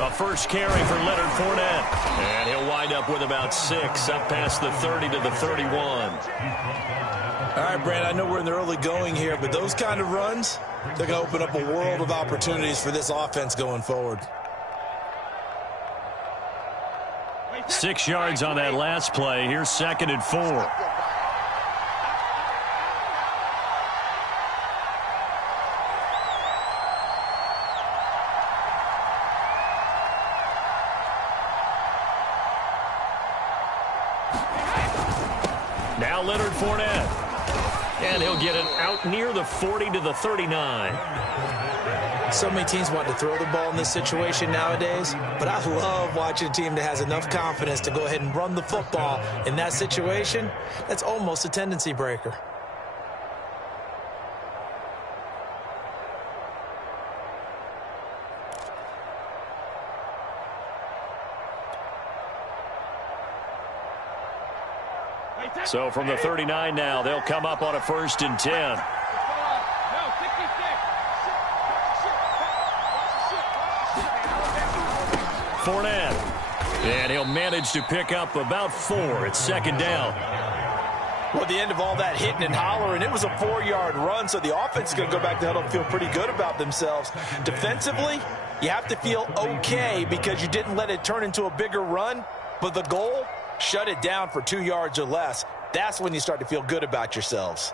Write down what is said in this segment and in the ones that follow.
A first carry for Leonard Fournette. And he'll wind up with about 6, up past the 30 to the 31. All right, Brand, I know we're in the early going here, but those kind of runs, they're going to open up a world of opportunities for this offense going forward. 6 yards on that last play. Here's 2nd and 4. Now Leonard Fournette. And he'll get it out near the 40 to the 39. So many teams want to throw the ball in this situation nowadays, but I love watching a team that has enough confidence to go ahead and run the football in that situation. That's almost a tendency breaker. So from the 39 now, they'll come up on a 1st and 10. Fournette. And he'll manage to pick up about 4. It's 2nd down. Well, at the end of all that hitting and hollering, it was a 4-yard run, so the offense is going to go back to huddle and feel pretty good about themselves. Defensively, you have to feel okay because you didn't let it turn into a bigger run, but the goal, shut it down for 2 yards or less. That's when you start to feel good about yourselves.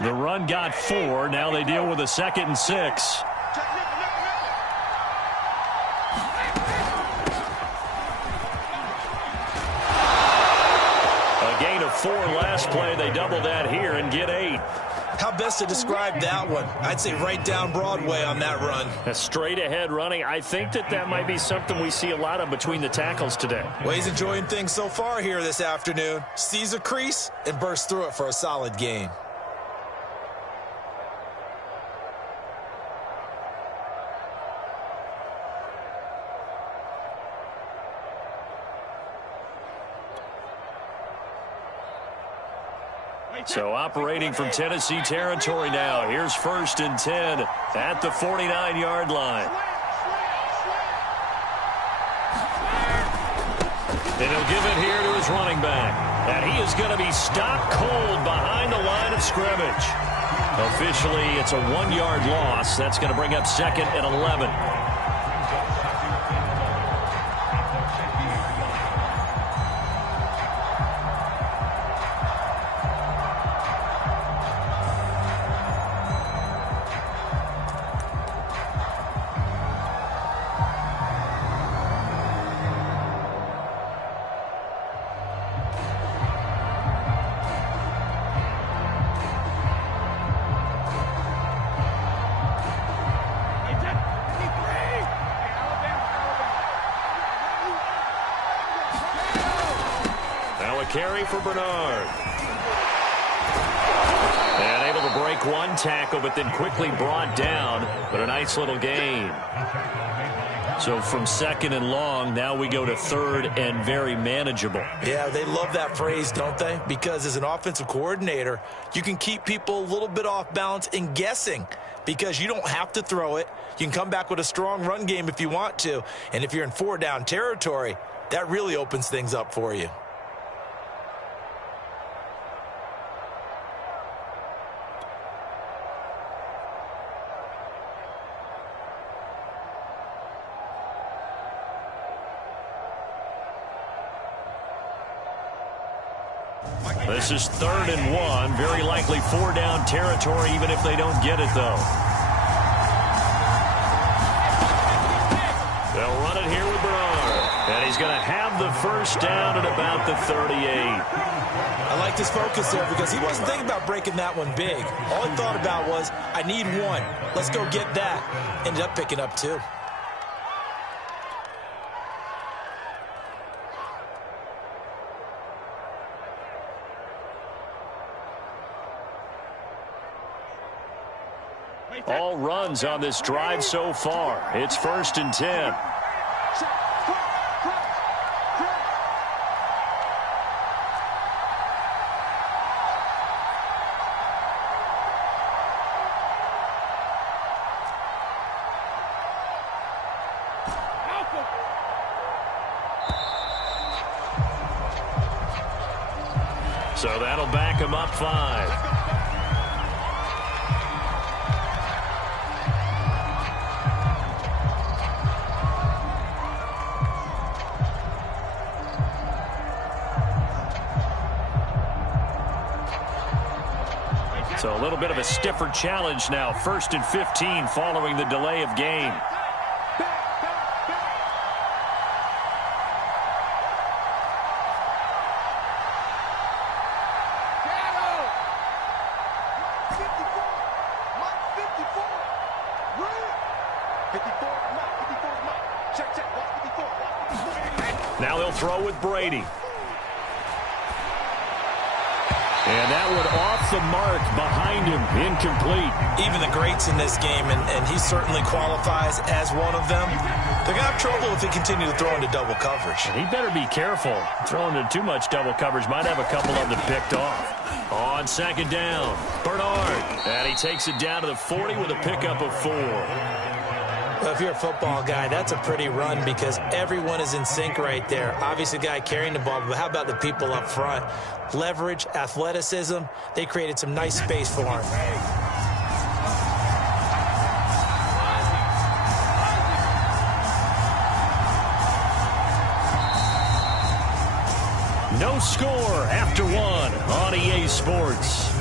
The run got 4. Now they deal with a 2nd and 6. A gain of 4 last play. They double that here and get 8. How best to describe that one? I'd say right down Broadway on that run. A straight ahead running. I think that might be something we see a lot of between the tackles today. Well, he's enjoying things so far here this afternoon. Sees a crease and bursts through it for a solid gain. So operating from Tennessee territory now. Here's 1st and 10 at the 49-yard line. And he'll give it here to his running back. And he is going to be stopped cold behind the line of scrimmage. Officially, it's a 1-yard loss. That's going to bring up 2nd and 11. Carry for Bernard. And able to break one tackle, but then quickly brought down. But a nice little gain. So from 2nd and long, now we go to 3rd and very manageable. Yeah, they love that phrase, don't they? Because as an offensive coordinator, you can keep people a little bit off balance and guessing because you don't have to throw it. You can come back with a strong run game if you want to. And if you're in 4-down territory, that really opens things up for you. This is 3rd and 1. Very likely 4-down territory, even if they don't get it, though. They'll run it here with Bernard. And he's going to have the 1st down at about the 38. I like his focus there because he wasn't thinking about breaking that one big. All he thought about was, I need 1. Let's go get that. Ended up picking up 2. All runs on this drive so far. It's 1st and 10. So that'll back him up 5. So a little bit of a stiffer challenge now. 1st and 15 following the delay of game. Now they'll throw with Brady. And that one off the mark behind him, incomplete. Even the greats in this game, and he certainly qualifies as one of them, they're going to have trouble if they continue to throw into double coverage. He better be careful. Throwing into too much double coverage might have a couple of them picked off. On 2nd down, Bernard. And he takes it down to the 40 with a pickup of 4. Well, if you're a football guy, that's a pretty run because everyone is in sync right there. Obviously, the guy carrying the ball, but how about the people up front? Leverage, athleticism, they created some nice space for him. No score after 1 on EA Sports.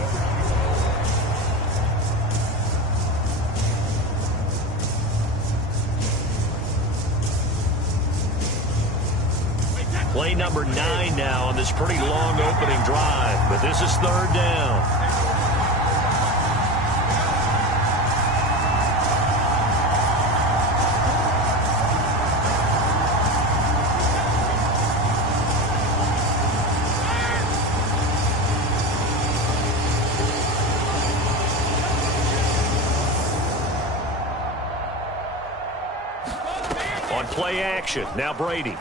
Play number 9 now on this pretty long opening drive, but this is 3rd down. On play action, now Brady.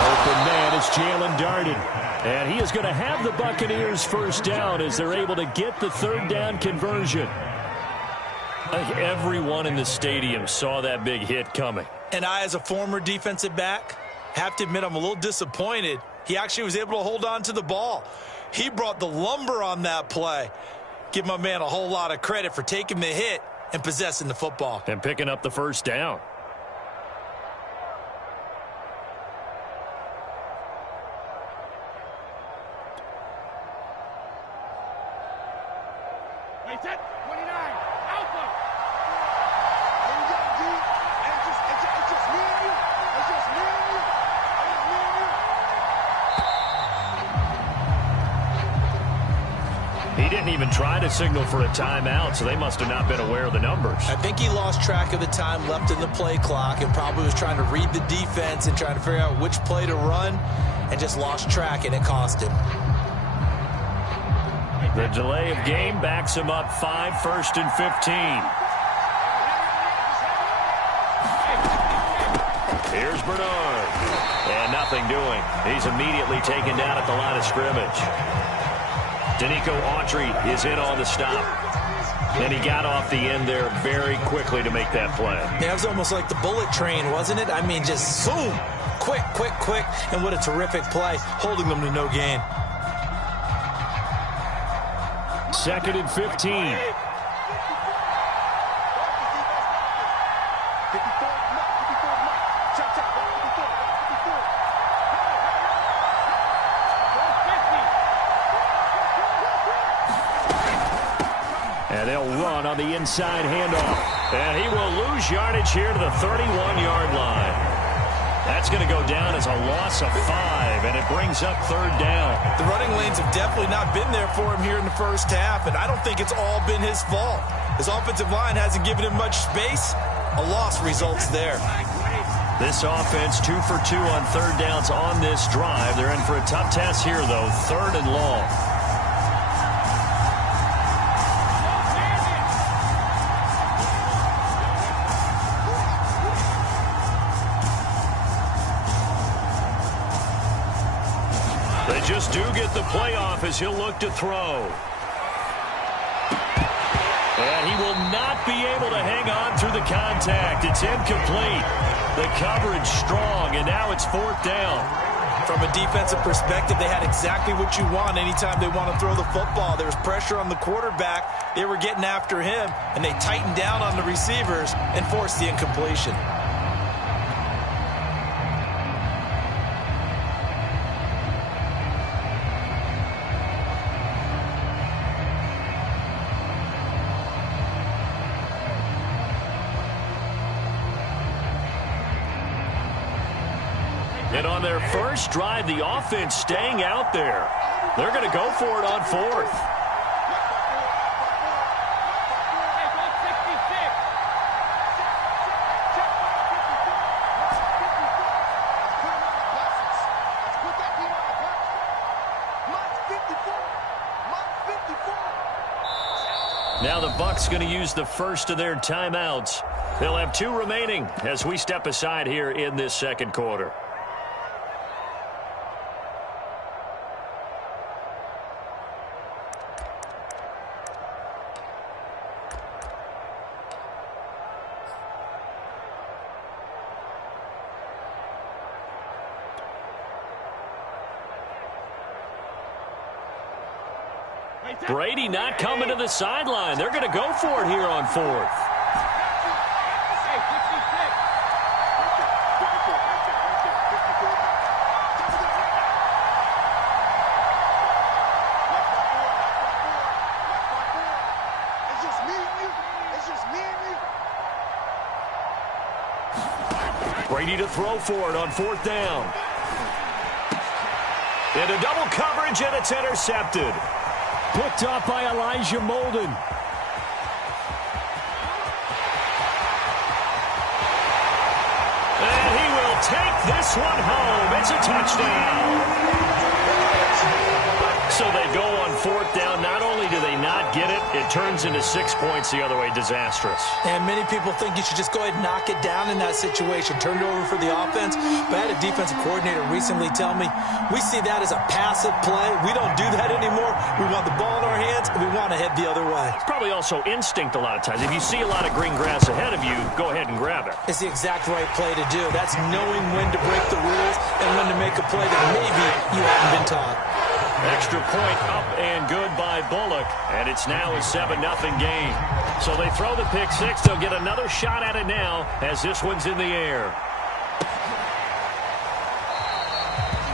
Open man is Jalen Darden. And he is going to have the Buccaneers 1st down as they're able to get the 3rd down conversion. I think everyone in the stadium saw that big hit coming. And I, as a former defensive back, have to admit I'm a little disappointed. He actually was able to hold on to the ball. He brought the lumber on that play. Give my man a whole lot of credit for taking the hit and possessing the football. And picking up the 1st down. He didn't even try to signal for a timeout, so they must have not been aware of the numbers. I think he lost track of the time left in the play clock and probably was trying to read the defense and trying to figure out which play to run and just lost track, and it cost him. The delay of game backs him up 5, 1st and 15. Here's Bernard. And nothing doing. He's immediately taken down at the line of scrimmage. Danico Autry is in on the stop. And he got off the end there very quickly to make that play. Yeah, it was almost like the bullet train, wasn't it? I mean, just zoom. Quick, quick, quick. And what a terrific play, holding them to no gain. 2nd and 15. And they'll run on the inside handoff. And he will lose yardage here to the 31-yard line. That's going to go down as a loss of 5, and it brings up 3rd down. The running lanes have definitely not been there for him here in the first half, and I don't think it's all been his fault. His offensive line hasn't given him much space. A loss results there. This offense 2 for 2 on 3rd downs on this drive. They're in for a tough test here, though, 3rd and long. They just do get the playoff as he'll look to throw. And he will not be able to hang on through the contact. It's incomplete. The coverage strong, and now it's 4th down. From a defensive perspective, they had exactly what you want anytime they want to throw the football. There was pressure on the quarterback. They were getting after him, and they tightened down on the receivers and forced the incompletion. And on their first drive, the offense staying out there. They're going to go for it on fourth. Now the Bucs going to use the first of their timeouts. They'll have 2 remaining as we step aside here in this second quarter. Brady not coming to the sideline. They're going to go for it here on fourth. Brady to throw for it on fourth down. Into double coverage, and it's intercepted. Picked up by Elijah Molden. And he will take this one home. It's a touchdown. So they go on fourth down. Not only do they not get it, it turns into 6 points the other way. Disastrous. And many people think you should just go ahead and knock it down in that situation. Turn it over for the offense. But I had a defensive coordinator recently tell me, we see that as a passive play. We don't do that anymore. We want the ball in our hands, and we want to head the other way. It's probably also instinct a lot of times. If you see a lot of green grass ahead of you, go ahead and grab it. It's the exact right play to do. That's knowing when to break the rules and when to make a play that maybe you haven't been taught. Extra point up and good by Bullock, and it's now a 7-0 game. So they throw the pick six. They'll get another shot at it now as this one's in the air.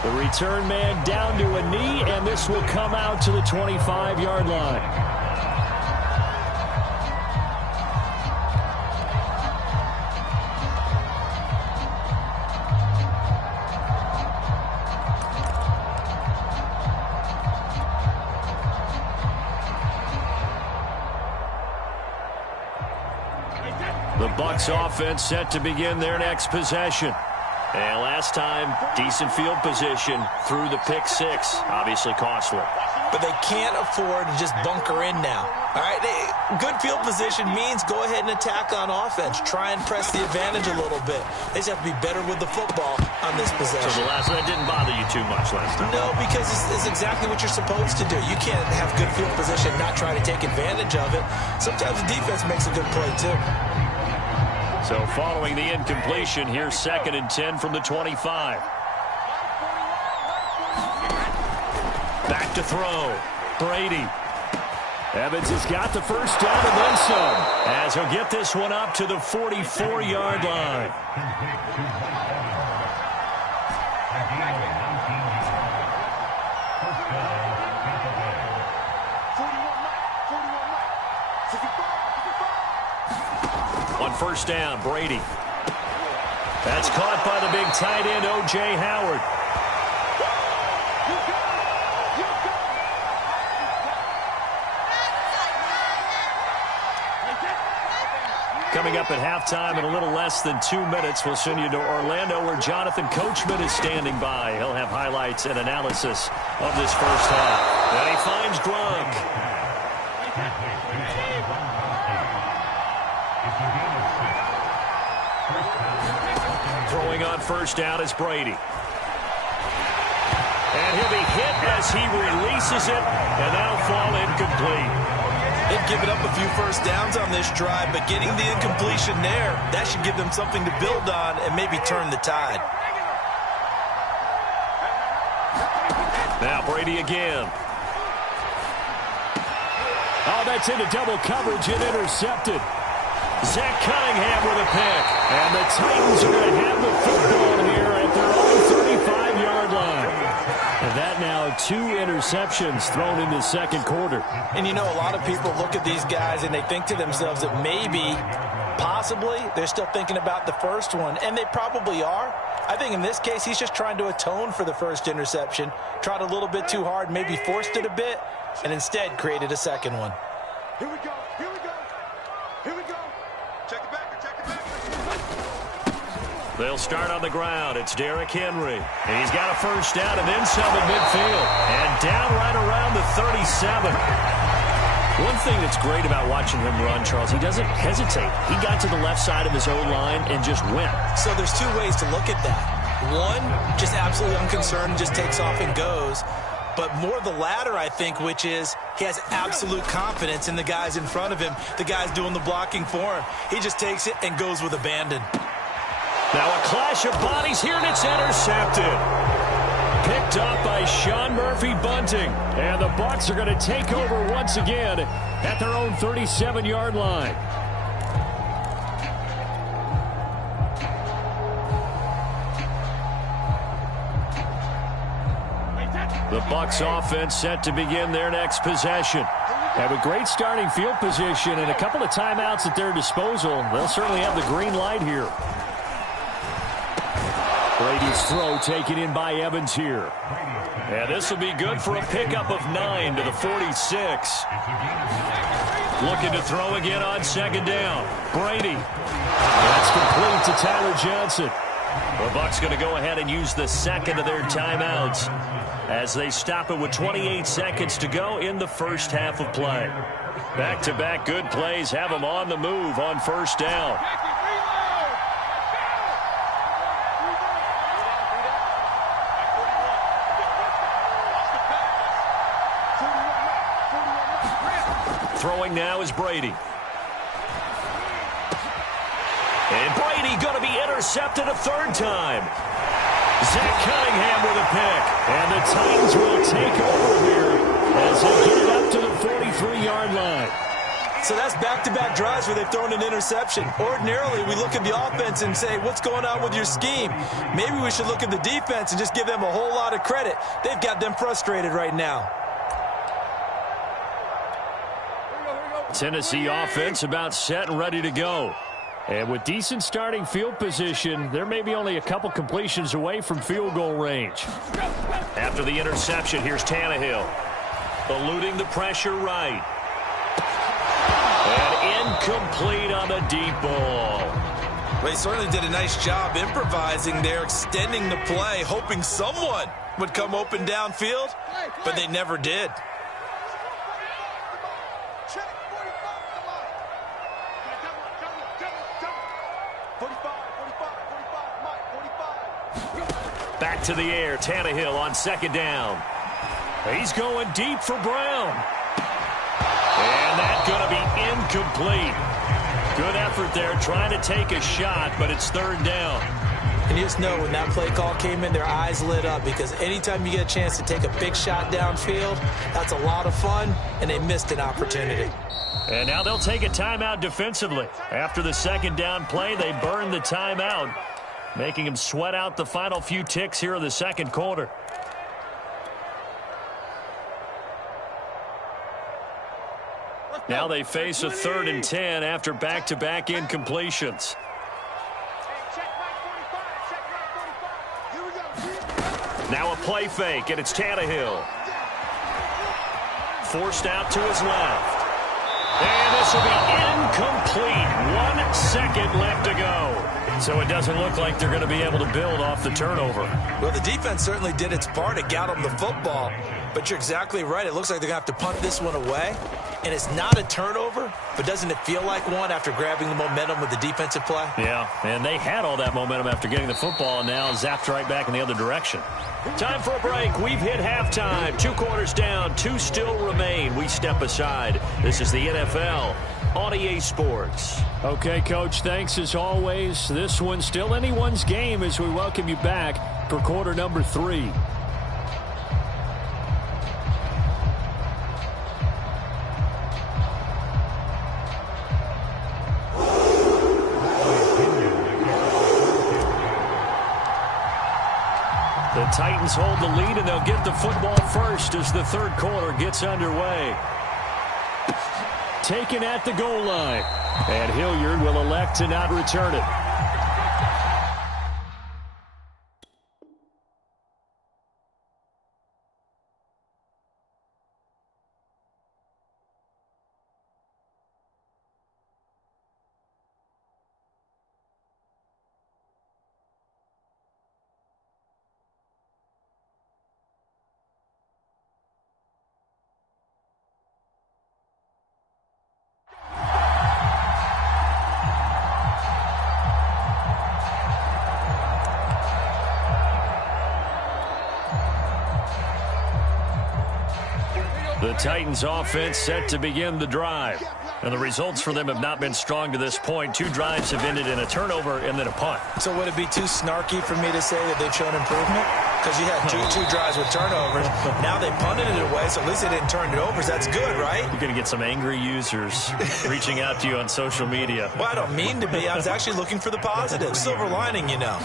The return man down to a knee, and this will come out to the 25-yard line. The Bucs offense set to begin their next possession. And last time, decent field position through the pick six. Obviously costly. But they can't afford to just bunker in now. All right, good field position means go ahead and attack on offense. Try and press the advantage a little bit. They just have to be better with the football on this possession. So that didn't bother you too much last time? No, because it's exactly what you're supposed to do. You can't have good field position and not try to take advantage of it. Sometimes the defense makes a good play, too. So following the incompletion, here's 2nd and 10 from the 25. Back to throw. Brady. Evans has got the first down and then some, as he'll get this one up to the 44-yard line. On first down, Brady. That's caught by the big tight end, O.J. Howard. Coming up at halftime in a little less than 2 minutes, we'll send you to Orlando, where Jonathan Coachman is standing by. He'll have highlights and analysis of this first half. And he finds Gronk. Throwing on first down is Brady. And he'll be hit as he releases it, and that'll fall incomplete. They've given up a few first downs on this drive, but getting the incompletion there, that should give them something to build on and maybe turn the tide. Now Brady again. Oh, that's into double coverage and intercepted. Zach Cunningham with a pick. And the Titans are going to have the football here at their own 35-yard line. And that now 2 interceptions thrown in the second quarter. And, you know, a lot of people look at these guys and they think to themselves that maybe, possibly, they're still thinking about the first one. And they probably are. I think in this case, he's just trying to atone for the first interception. Tried a little bit too hard, maybe forced it a bit, and instead created a second one. Here we go. Here we go. Here we go. Check it back. Check it back. They'll start on the ground. It's Derrick Henry. And he's got a first down and then some at midfield. And down right around the 37. One thing that's great about watching him run, Charles, he doesn't hesitate. He got to the left side of his own line and just went. So there's 2 ways to look at that. One, just absolutely unconcerned, just takes off and goes. But more the latter, I think, which is he has absolute confidence in the guys in front of him, the guys doing the blocking for him. He just takes it and goes with abandon. Now a clash of bodies here, and it's intercepted. Picked up by Sean Murphy-Bunting. And the Bucs are going to take over once again at their own 37-yard line. The Bucs offense set to begin their next possession. Have a great starting field position and a couple of timeouts at their disposal. They'll certainly have the green light here. Brady's throw taken in by Evans here. And this will be good for a pickup of 9 to the 46. Looking to throw again on second down. Brady. That's complete to Tyler Johnson. The Bucs going to go ahead and use the second of their timeouts as they stop it with 28 seconds to go in the first half of play. Back-to-back good plays have them on the move on first down. Throwing now is Brady. And Brady going to be intercepted a third time. Zach Cunningham with a pick. And the Titans will take over here as they get it up to the 43-yard line. So that's back-to-back drives where they've thrown an interception. Ordinarily, we look at the offense and say, what's going on with your scheme? Maybe we should look at the defense and just give them a whole lot of credit. They've got them frustrated right now. Tennessee offense about set and ready to go. And with decent starting field position, there may be only a couple completions away from field goal range. After the interception, here's Tannehill. Eluding the pressure right. And incomplete on the deep ball. Well, he certainly did a nice job improvising there, extending the play, hoping someone would come open downfield, but they never did. Back to the air, Tannehill on second down. He's going deep for Brown. And that's going to be incomplete. Good effort there trying to take a shot, but it's third down. And you just know when that play call came in, their eyes lit up because anytime you get a chance to take a big shot downfield, that's a lot of fun, and they missed an opportunity. And now they'll take a timeout defensively. After the second down play, they burned the timeout, making them sweat out the final few ticks here in the second quarter. Now they face a 3rd and 10 after back-to-back incompletions. Now a play fake, and it's Tannehill. Forced out to his left. And this will be incomplete. 1 second left to go. So it doesn't look like they're going to be able to build off the turnover. Well, the defense certainly did its part. It got them the football. But you're exactly right. It looks like they're going to have to punt this one away. And it's not a turnover, but doesn't it feel like one after grabbing the momentum with the defensive play? Yeah, and they had all that momentum after getting the football and now zapped right back in the other direction. Time for a break. We've hit halftime. 2 quarters down, 2 still remain. We step aside. This is the NFL on EA Sports. Okay, Coach, thanks as always. This one's still anyone's game as we welcome you back for quarter number 3. The Titans hold the lead, and they'll get the football first as the third quarter gets underway. Taken at the goal line. And Hilliard will elect to not return it. The Titans offense set to begin the drive. And the results for them have not been strong to this point. 2 drives have ended in a turnover and then a punt. So would it be too snarky for me to say that they've shown improvement? Because you had two drives with turnovers. Now they punted it away, so at least they didn't turn it over. So that's good, right? You're going to get some angry users reaching out to you on social media. Well, I don't mean to be. I was actually looking for the positive. Silver lining, you know.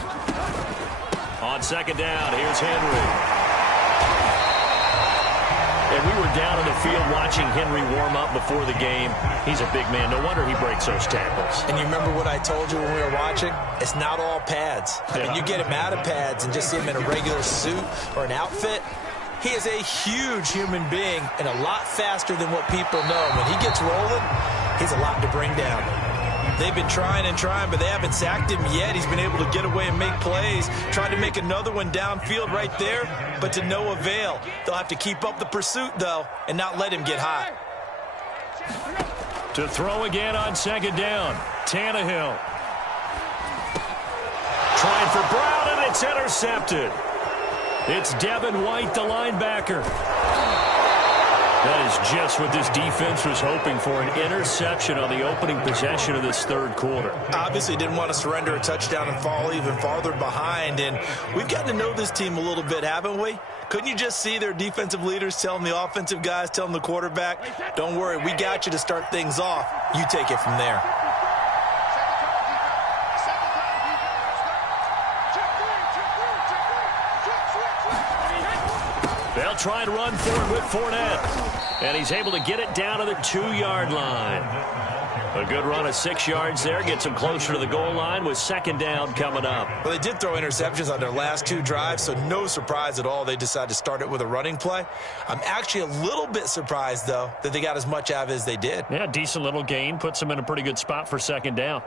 On second down, here's Henry. And we were down on the field watching Henry warm up before the game. He's a big man. No wonder he breaks those tackles. And you remember what I told you when we were watching? It's not all pads. I mean, you get him out of pads and just see him in a regular suit or an outfit. He is a huge human being and a lot faster than what people know. When he gets rolling, he's a lot to bring down. They've been trying and trying, but they haven't sacked him yet. He's been able to get away and make plays. Tried to make another one downfield right there, but to no avail. They'll have to keep up the pursuit, though, and not let him get hot. To throw again on second down, Tannehill. Trying for Brown, and it's intercepted. It's Devin White, the linebacker. That is just what this defense was hoping for, an interception on the opening possession of this third quarter. Obviously didn't want to surrender a touchdown and fall even farther behind, and we've gotten to know this team a little bit, haven't we? Couldn't you just see their defensive leaders telling the offensive guys, telling the quarterback, don't worry, we got you to start things off. You take it from there. They'll try and run for it with Fournette. And he's able to get it down to the 2-yard line. A good run of 6 yards there. Gets him closer to the goal line with second down coming up. Well, they did throw interceptions on their last 2 drives, so no surprise at all they decided to start it with a running play. I'm actually a little bit surprised, though, that they got as much out of it as they did. Yeah, decent little gain. Puts them in a pretty good spot for second down.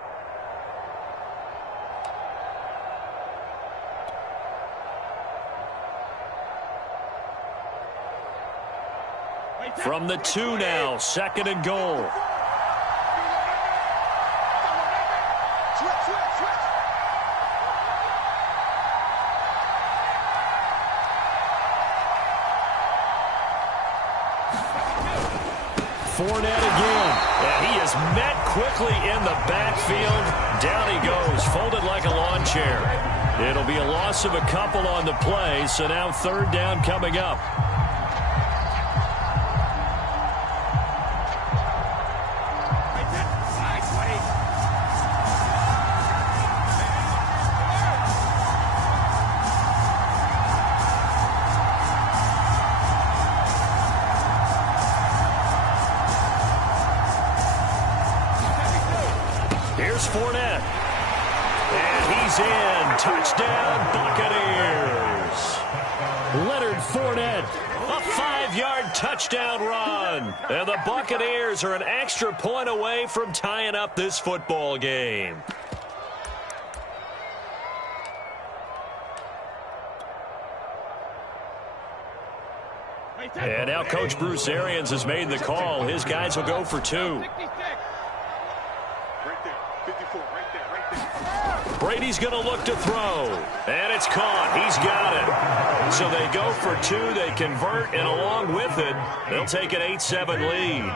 From the 2 now, second and goal. Fournette again. And he is met quickly in the backfield. Down he goes, folded like a lawn chair. It'll be a loss of a couple on the play, so now third down coming up. Here's Fournette. And he's in. Touchdown, Buccaneers. Leonard Fournette, a 5-yard touchdown run. And the Buccaneers are an extra point away from tying up this football game. And now Coach Bruce Arians has made the call. His guys will go for 2. Brady's going to look to throw. And it's caught. He's got it. So they go for 2. They convert, and along with it, they'll take an 8-7 lead.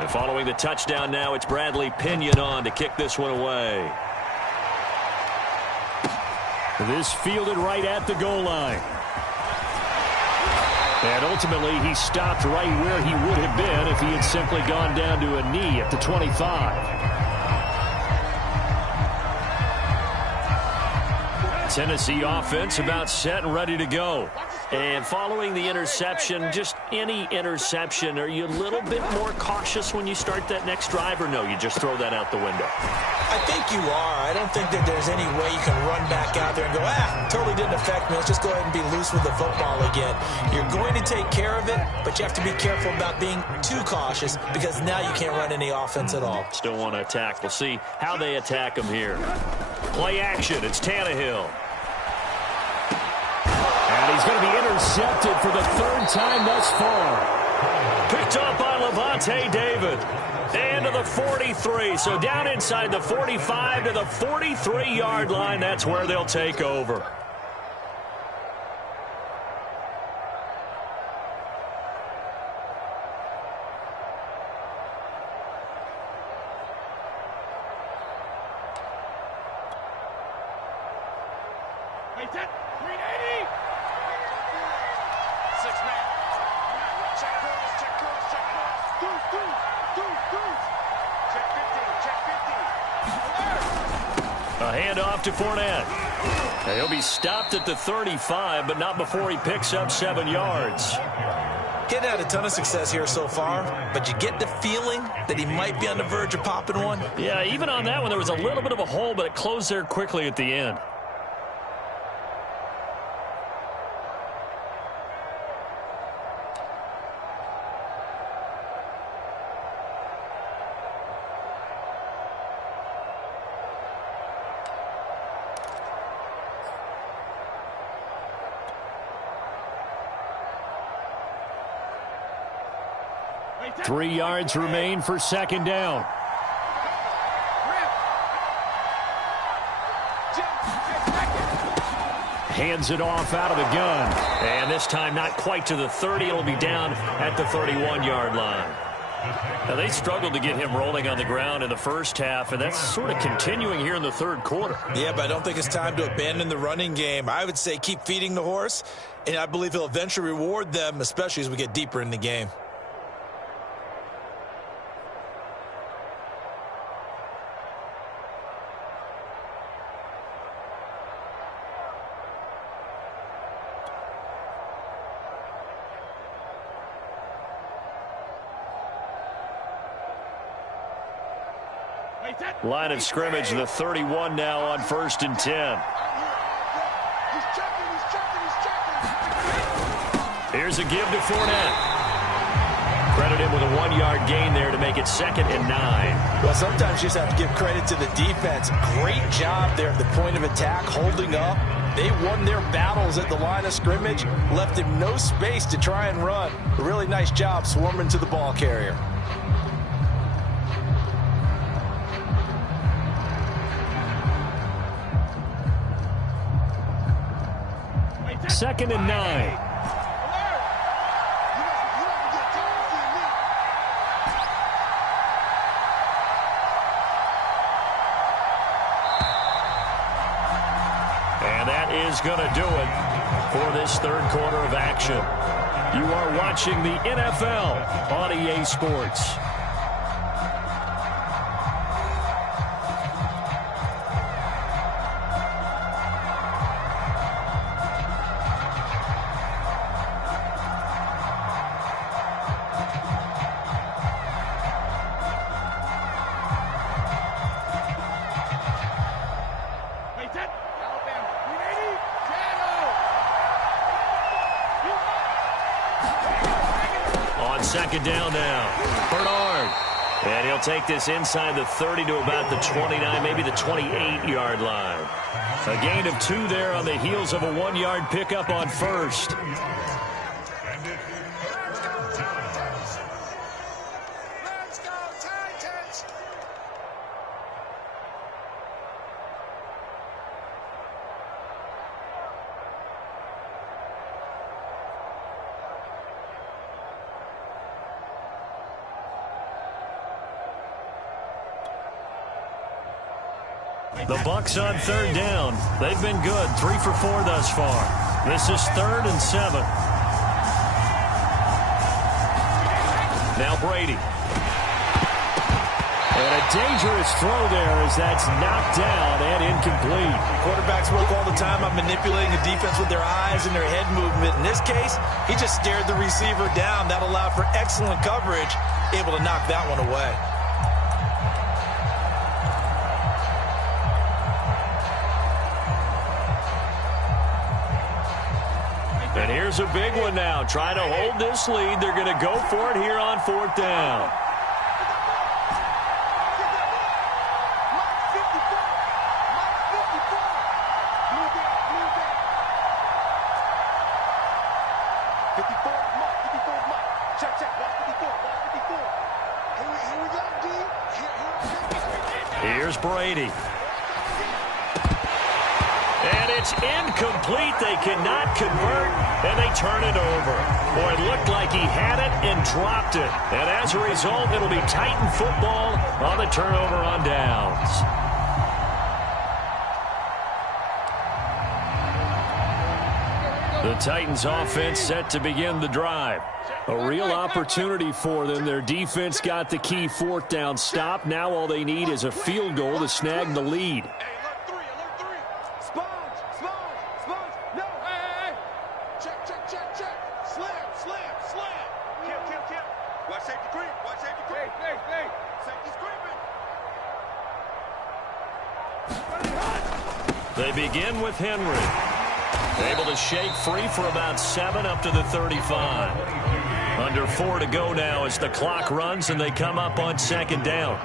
And following the touchdown now, it's Bradley Pinion on to kick this one away. This fielded right at the goal line. And ultimately, he stopped right where he would have been if he had simply gone down to a knee at the 25. Tennessee offense about set and ready to go. And following the interception, just any interception, are you a little bit more cautious when you start that next drive, or no, you just throw that out the window? I think you are. I don't think that there's any way you can run back out there and go, totally didn't affect me. Let's just go ahead and be loose with the football again. You're going to take care of it, but you have to be careful about being too cautious because now you can't run any offense at all. Still want to attack. We'll see how they attack him here. Play action. It's Tannehill. And he's going to be intercepted for the third time thus far. Picked up by Levante David. And to the 43. So down inside the 45 to the 43-yard line. That's where they'll take over. A handoff to Fournette. Now he'll be stopped at the 35, but not before he picks up 7 yards. He's had a ton of success here so far, but you get the feeling that he might be on the verge of popping one. Yeah, even on that one, there was a little bit of a hole, but it closed there quickly at the end. Three yards remain for second down. Hands it off out of the gun. And this time not quite to the 30. It'll be down at the 31-yard line. Now, they struggled to get him rolling on the ground in the first half, and that's sort of continuing here in the third quarter. Yeah, but I don't think it's time to abandon the running game. I would say keep feeding the horse, and I believe he'll eventually reward them, especially as we get deeper in the game. Line of scrimmage, the 31 now on 1st and 10. Here's a give to Fournette. Credit him with a 1-yard gain there to make it 2nd and 9. Well, sometimes you just have to give credit to the defense. Great job there at the point of attack, holding up. They won their battles at the line of scrimmage, left him no space to try and run. A really nice job swarming to the ball carrier. 2nd and 9. And that is going to do it for this third quarter of action. You are watching the NFL on EA Sports. Second down now. Bernard. And he'll take this inside the 30 to about the 29, maybe the 28-yard line. A gain of 2 there on the heels of a 1-yard pickup on first. The Bucks on third down. They've been good, 3 for 4 thus far. This is 3rd and 7. Now Brady. And a dangerous throw there as that's knocked down and incomplete. Quarterbacks work all the time on manipulating the defense with their eyes and their head movement. In this case, he just stared the receiver down. That allowed for excellent coverage, able to knock that one away. And here's a big one now. Trying to hold this lead. They're going to go for it here on 4th down. Here's Brady. And it's incomplete. They cannot convert, and they turn it over. Boy, it looked like he had it and dropped it. And as a result, it'll be Titan football on the turnover on downs. The Titans offense set to begin the drive. A real opportunity for them. Their defense got the key 4th down stop. Now all they need is a field goal to snag the lead. Alert 3. Sponge. No. Hey. Check. Slam. Kim. Watch safety creep. Hey. Safety's creeping. They begin with Henry. Able to shake free for about 7 up to the 35. Under 4 to go now as the clock runs and they come up on 2nd down.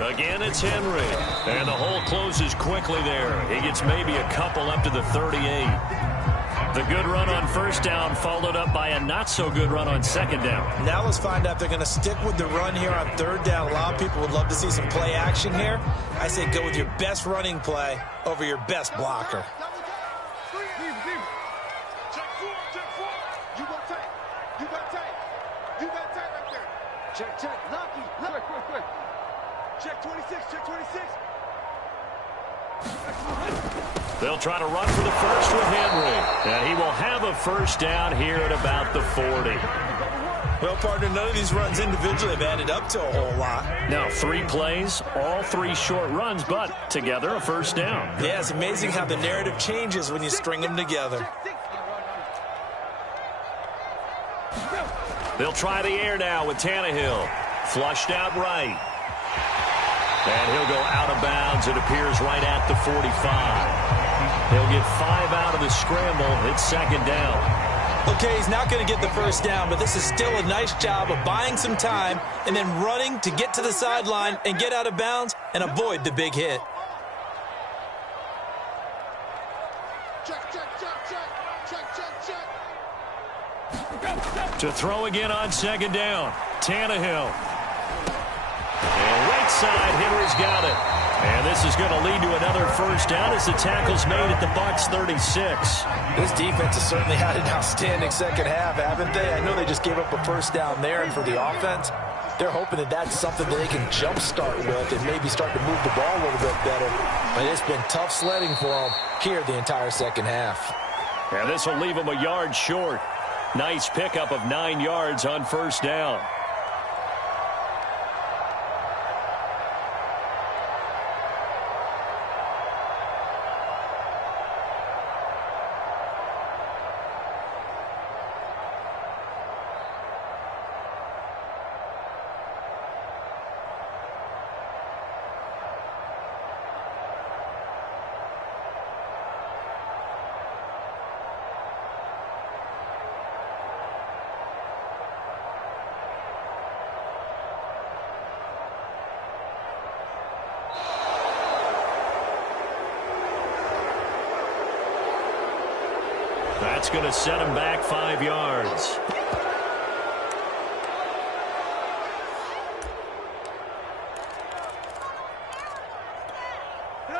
Again, it's Henry. And the hole closes quickly there. He gets maybe a couple up to the 38. The good run on 1st down followed up by a not-so-good run on 2nd down. Now let's find out if they're going to stick with the run here on 3rd down. A lot of people would love to see some play action here. I say go with your best running play over your best blocker. You got tight right there. Check. Lucky. Quick. Check 26. They'll try to run for the first with Henry. And he will have a 1st down here at about the 40. Well, partner, none of these runs individually have added up to a whole lot. Now 3 plays, all 3 short runs, but together a 1st down. Yeah, it's amazing how the narrative changes when you string them together. They'll try the air now with Tannehill. Flushed out right. And he'll go out of bounds. It appears right at the 45. He'll get 5 out of the scramble. It's 2nd down. Okay, he's not going to get the 1st down, but this is still a nice job of buying some time and then running to get to the sideline and get out of bounds and avoid the big hit. Check. To throw again on 2nd down. Tannehill. And right side, Henry's got it. And this is going to lead to another 1st down as the tackle's made at the Bucs 36. This defense has certainly had an outstanding 2nd half, haven't they? I know they just gave up a 1st down there, and for the offense, they're hoping that that's something that they can jumpstart with and maybe start to move the ball a little bit better. But it's been tough sledding for them here the entire 2nd half. And this will leave them a yard short. Nice pickup of 9 yards on 1st down. That's going to set him back 5 yards.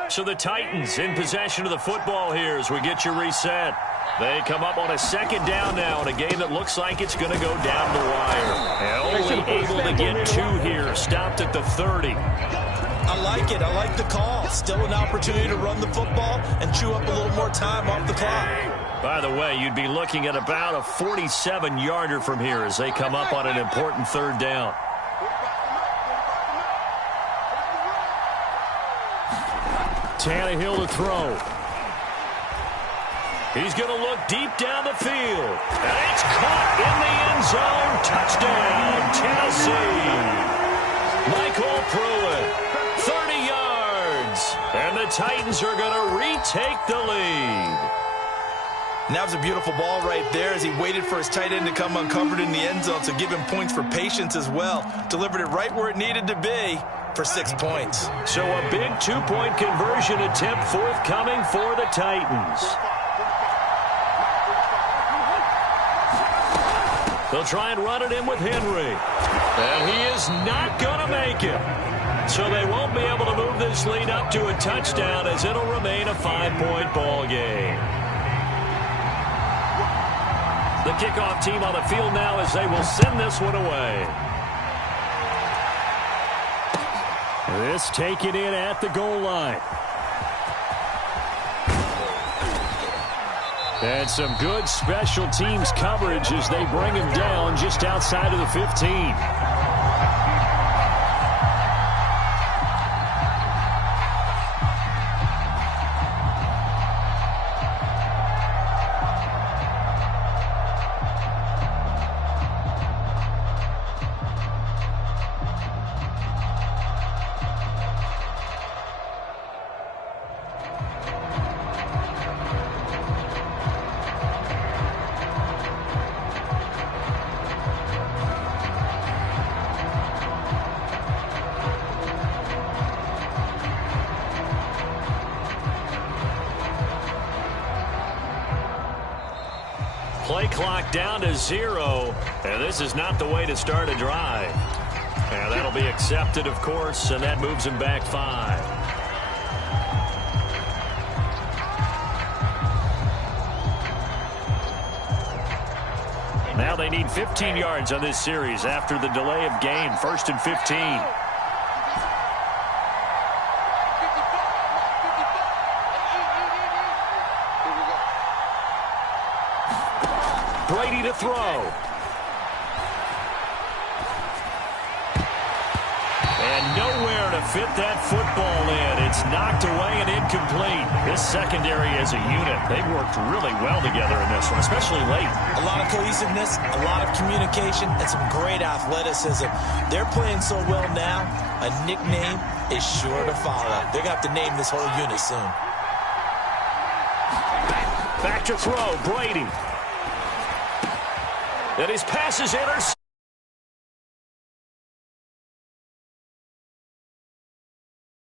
So the Titans in possession of the football here as we get you reset. They come up on a second down now in a game that looks like it's going to go down the wire. And only able to get 2 here. Stopped at the 30. I like it. I like the call. Still an opportunity to run the football and chew up a little more time off the clock. By the way, you'd be looking at about a 47-yarder from here as they come up on an important 3rd down. Tannehill to throw. He's going to look deep down the field. And it's caught in the end zone. Touchdown, Tennessee. Michael Pruitt, 30 yards. And the Titans are going to retake the lead. And that was a beautiful ball right there as he waited for his tight end to come uncovered in the end zone, so give him points for patience as well. Delivered it right where it needed to be for 6 points. So a big 2-point conversion attempt forthcoming for the Titans. They'll try and run it in with Henry. And he is not going to make it. So they won't be able to move this lead up to a touchdown as it'll remain a 5-point ball game. The kickoff team on the field now as they will send this one away. This taken in at the goal line. And some good special teams coverage as they bring him down just outside of the 15. Play clock down to 0, and this is not the way to start a drive. And that'll be accepted, of course, and that moves him back 5. Now they need 15 yards on this series after the delay of game. 1st and 15. Brady to throw. And nowhere to fit that football in. It's knocked away and incomplete. This secondary as a unit, they've worked really well together in this one, especially late. A lot of cohesiveness, a lot of communication, and some great athleticism. They're playing so well now, a nickname is sure to follow. They're going to have to name this whole unit soon. Back to throw, Brady. And his pass is intercepted.